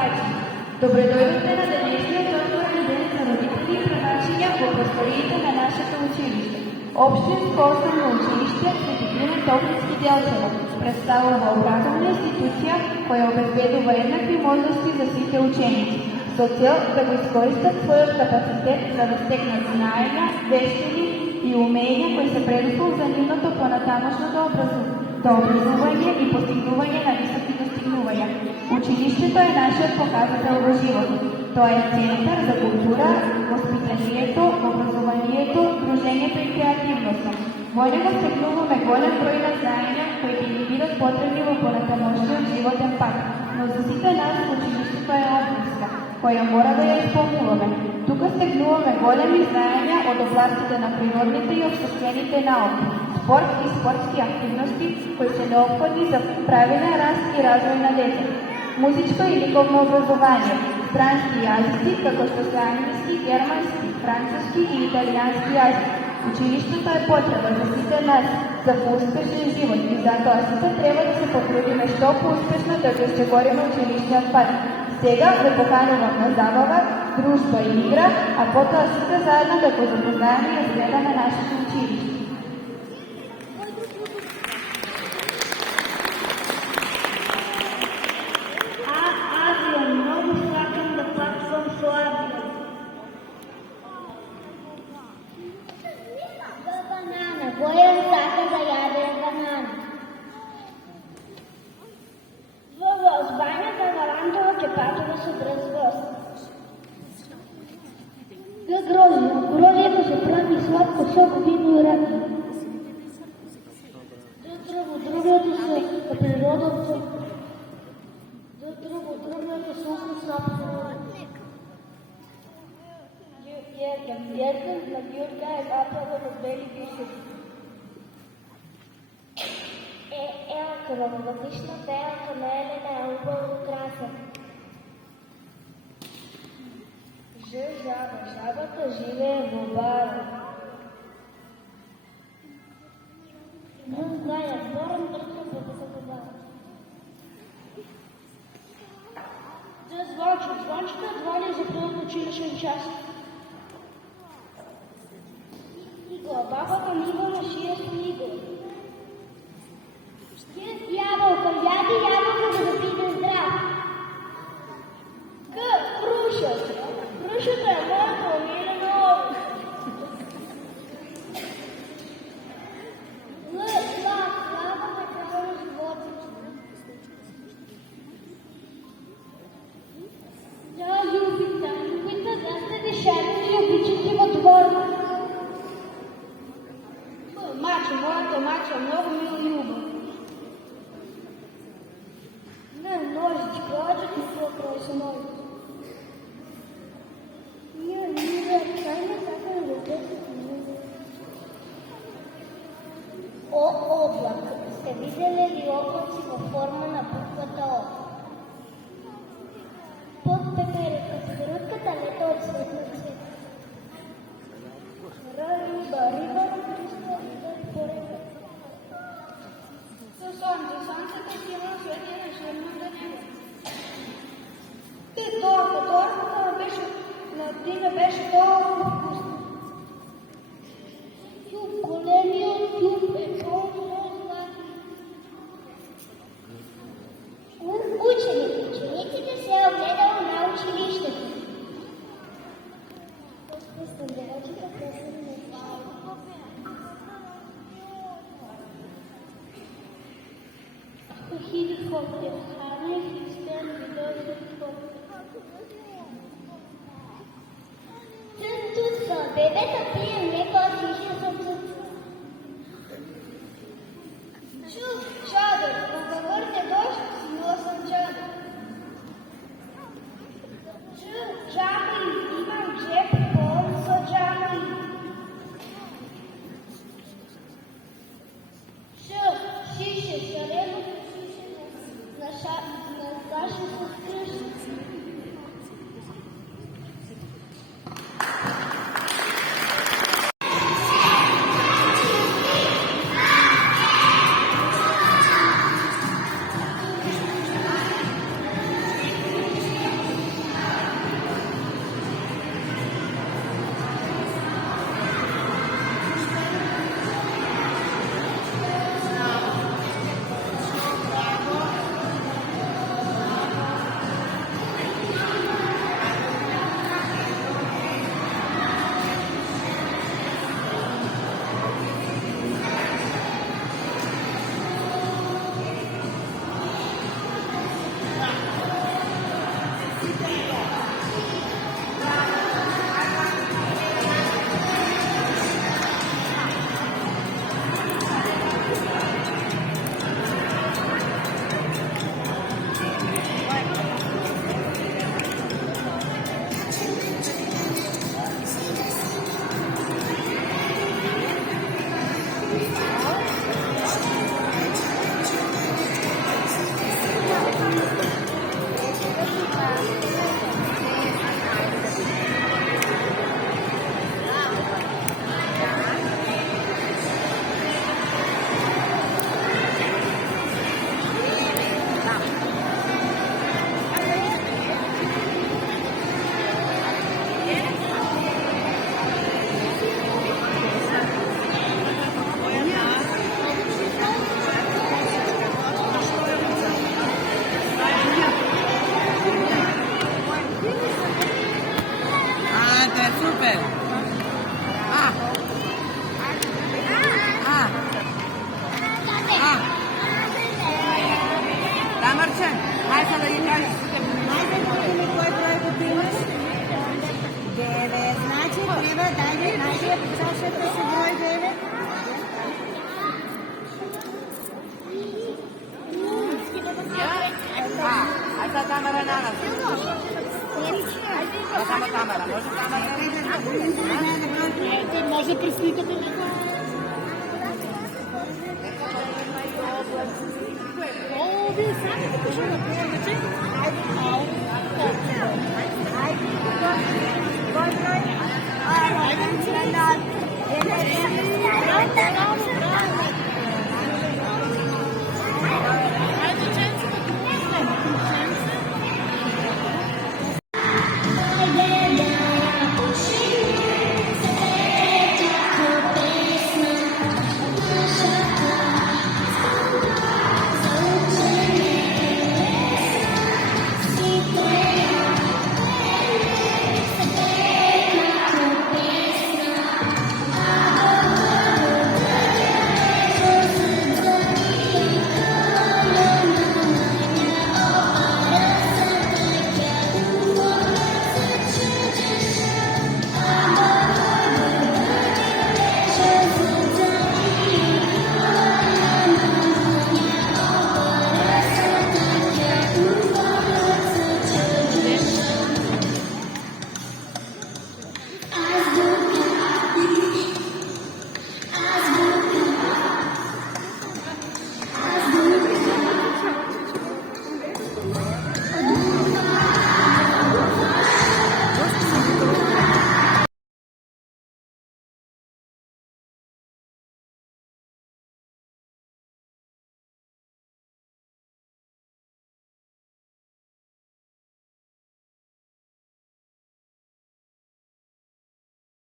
Hrvati. Dobrodošli na današnji otvoreni ден за родители и превачения во просториите на нашето училище. Общинско основно училище Свети Климент Охридски Делчево представува образовна институция која обезбедува еднакви можности за сите ученици, со цел да го искористат својот капацитет за да стекнат знаења, вештини и умења кои се предуслов за нивното понатамошно образување и постигнување на високи достигнувања. Училиштето е нашиот показател во животот. Тоа е центар за култура, воспитанието, образованието, дружењето и креативноста. Во него стекнуваме голем број на знаења кои ќе ни бидат потребни во понатамошниот животен пат, но за сите нас училиштето е обврска, која мора да ја исполнуваме. Тука стекнуваме големи знаења од областите на природните и општествените науки, спорт и спортски активности кои се неопходни за правилен раст и развој на детето. Музичко и ликовно образование, странски јазици како што се англиски, германски, француски и италијански јазик. Училиштето е потреба за сите нас за поуспешен живот и затоа сите треба да се потрудиме што поуспешно да го изчегориме училишниот пат. Сега ве поканувам на забава, дружба и игра, а потоа сите заедно да го запознаеме и разгледаме нашето училиште. Грозијето се прави сладко со вино и раки. Дрвото се природото. Дрвото сосна сапно. Јерден на Ѓурка е направен од бели бисери. Крвогодишната елка на Елена е убаво украсена. Жабата живее во бара. Јас морам брзо да се забавам. Звончето звони за првиот училишен час. Игла, бабата ми има на шијата игла. Јаболка, јади јаболка да да биде здрав. Крушот. Крушото е моето омилено. Слабата крава животите. Јубита, да сте дишани и обичате во двор. Моето маче е многу мил и убав. Не, ножички, оđат ми тоа крај со ножички. Облак. Сте виделе ли облаци во форма на буквата О? Под пеперутката лета од цвет на цвет. Риба, Христо, удари по река. Со сонцето си има свети на шерната неба. И торката беше, на дига беше толкова вкусно. Големиот ѓуб е полно злати. Учениците се огледало на училиштето. Бебето пие млеко од шишето цуц. Чадор, поговорите дошт, снила съм чадор. Джамри, имам джеп полн со джамри. Шише, шареното шише на Саши со скръши. Najbolje koji broj dobimaš? 9. Znači, treba dalje, zašto se broj 9? A sad Tamara na nas. Pa samo Tamara, može Tamara? Može preslikati neko? Ovo vi sami pokažu na